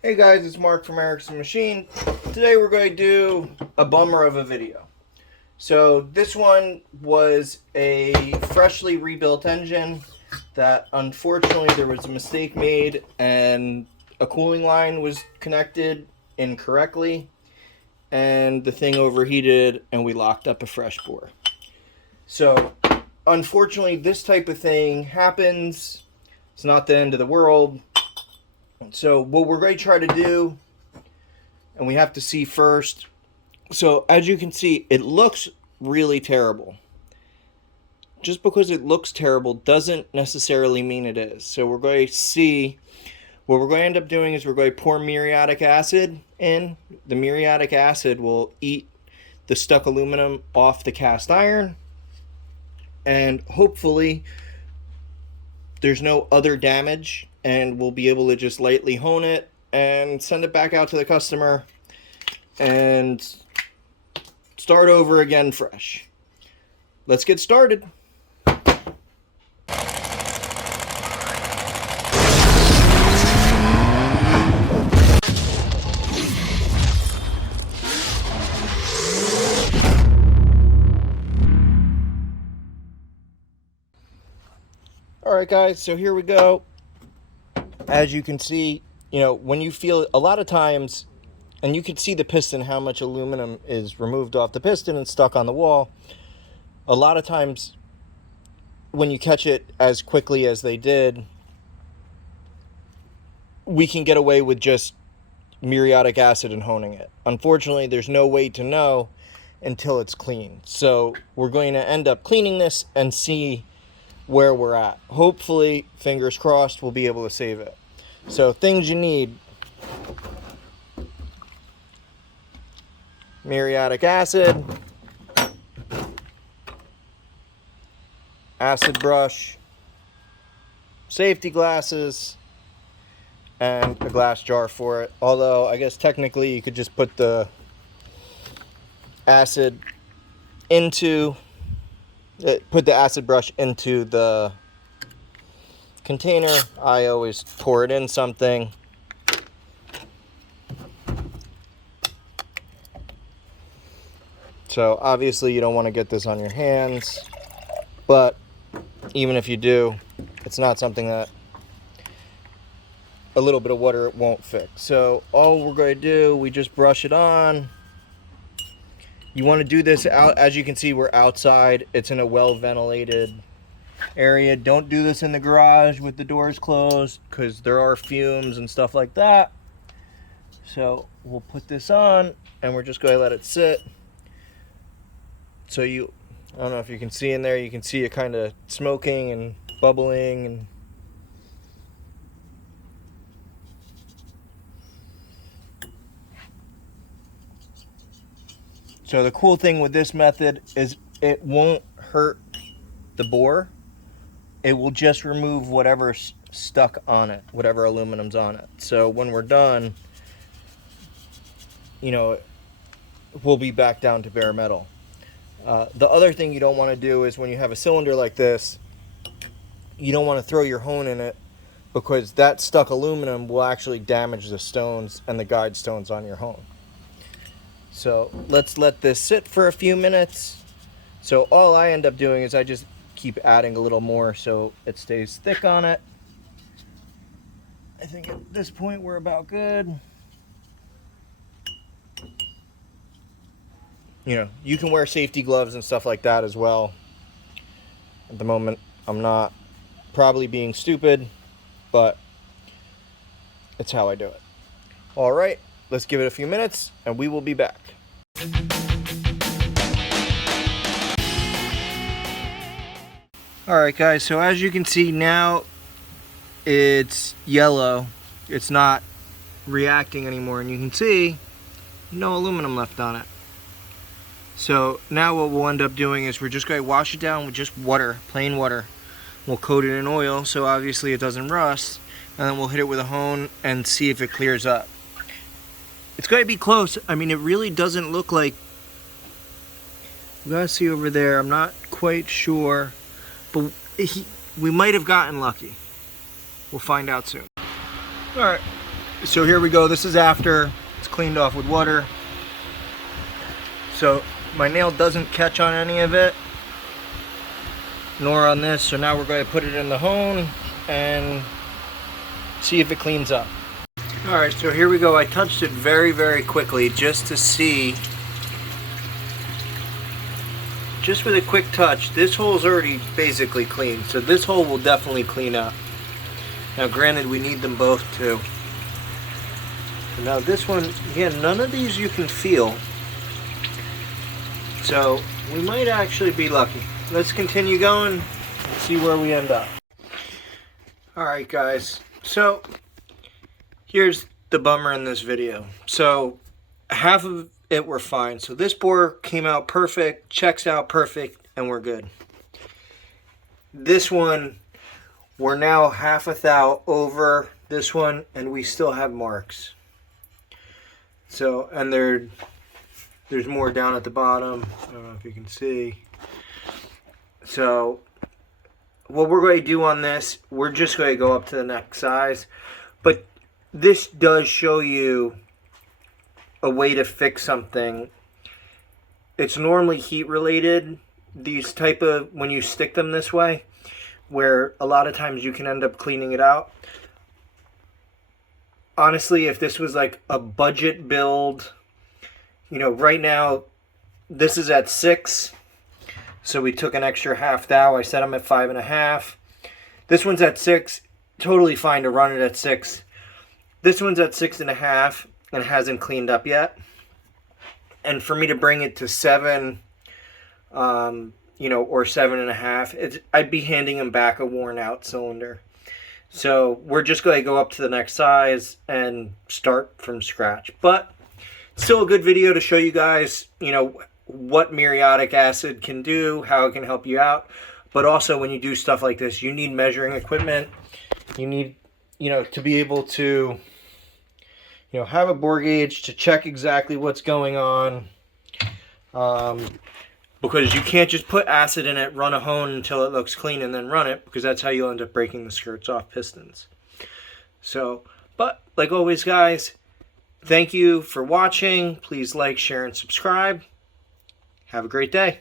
Hey guys, it's Mark from Erickson Machine. Today we're going to do a bummer of a video. So this one was a freshly rebuilt engine that unfortunately there was a mistake made and a cooling line was connected incorrectly and the thing overheated and we locked up a fresh bore. So unfortunately this type of thing happens. It's not the end of the world. So what we're going to try to do, and we have to see first. So as you can see, it looks really terrible. Just because it looks terrible doesn't necessarily mean it is. So we're going to see, what we're going to end up doing is we're going to pour muriatic acid in. The muriatic acid will eat the stuck aluminum off the cast iron. And hopefully there's no other damage and we'll be able to just lightly hone it and send it back out to the customer and start over again fresh. Let's get started. Alright guys, so here we go. As you can see, when you feel a lot of times, and you can see the piston, how much aluminum is removed off the piston and stuck on the wall. A lot of times when you catch it as quickly as they did, we can get away with just muriatic acid and honing it. Unfortunately, there's no way to know until it's clean. So we're going to end up cleaning this and see where we're at. Hopefully, fingers crossed, we'll be able to save it. So things you need: muriatic acid, acid brush, safety glasses, and a glass jar for it. Although I guess technically you could just put the acid into put the acid brush into the container. I always pour it in something. So obviously you don't want to get this on your hands, but even if you do, it's not something that a little bit of water won't fix. So all we're going to do, we just brush it on. You want to do this out, as you can see, we're outside. It's in a well-ventilated area. Don't do this in the garage with the doors closed because there are fumes and stuff like that. So we'll put this on and we're just going to let it sit. So I don't know if you can see in there, you can see it kind of smoking and bubbling and so the cool thing with this method is it won't hurt the bore. It will just remove whatever's stuck on it, whatever aluminum's on it. So when we're done, we'll be back down to bare metal. The other thing you don't want to do is when you have a cylinder like this, you don't want to throw your hone in it because that stuck aluminum will actually damage the stones and the guide stones on your hone. So let's let this sit for a few minutes. So all I end up doing is I just keep adding a little more so it stays thick on it. I think at this point we're about good. You can wear safety gloves and stuff like that as well. At the moment, I'm not, probably being stupid, but it's how I do it. All right, let's give it a few minutes and we will be back. All right, guys, so as you can see now, it's yellow. It's not reacting anymore, and you can see no aluminum left on it. So now what we'll end up doing is we're just going to wash it down with just water, plain water. We'll coat it in oil so obviously it doesn't rust, and then we'll hit it with a hone and see if it clears up. It's going to be close. I mean, it really doesn't look like, you guys see over there, I'm not quite sure, but we might have gotten lucky. We'll find out soon. All right, So here we go. This is after it's cleaned off with water. So my nail doesn't catch on any of it, nor on this. So now we're going to put it in the hone and see if it cleans up. Alright, so here we go. I touched it very, very quickly just to see. Just with a quick touch, this hole's already basically clean. So this hole will definitely clean up. Now granted, we need them both too. Now this one, again, none of these you can feel. So we might actually be lucky. Let's continue going and see where we end up. Alright guys, so here's the bummer in this video. So half of it were fine. So this bore came out perfect, checks out perfect, and we're good. This one, we're now half a thou over this one, and we still have marks. So, and there's more down at the bottom. I don't know if you can see. So, what we're going to do on this, we're just going to go up to the next size. But this does show you a way to fix something. It's normally heat related, these type of, when you stick them this way, where a lot of times you can end up cleaning it out. Honestly, if this was like a budget build, you know, right now this is at 6, so we took an extra half thou. I set them at 5.5. This one's at 6, totally fine to run it at 6. This one's at 6.5 and hasn't cleaned up yet. And for me to bring it to 7, you know, or 7.5, I'd be handing them back a worn out cylinder. So we're just going to go up to the next size and start from scratch. But still a good video to show you guys, you know, what muriatic acid can do, how it can help you out. But also when you do stuff like this, you need measuring equipment. You need, you know, to be able to, you know, have a bore gauge to check exactly what's going on. Because you can't just put acid in it, run a hone until it looks clean, and then run it, because that's how you'll end up breaking the skirts off pistons. So, but like always, guys, thank you for watching. Please like, share, and subscribe. Have a great day.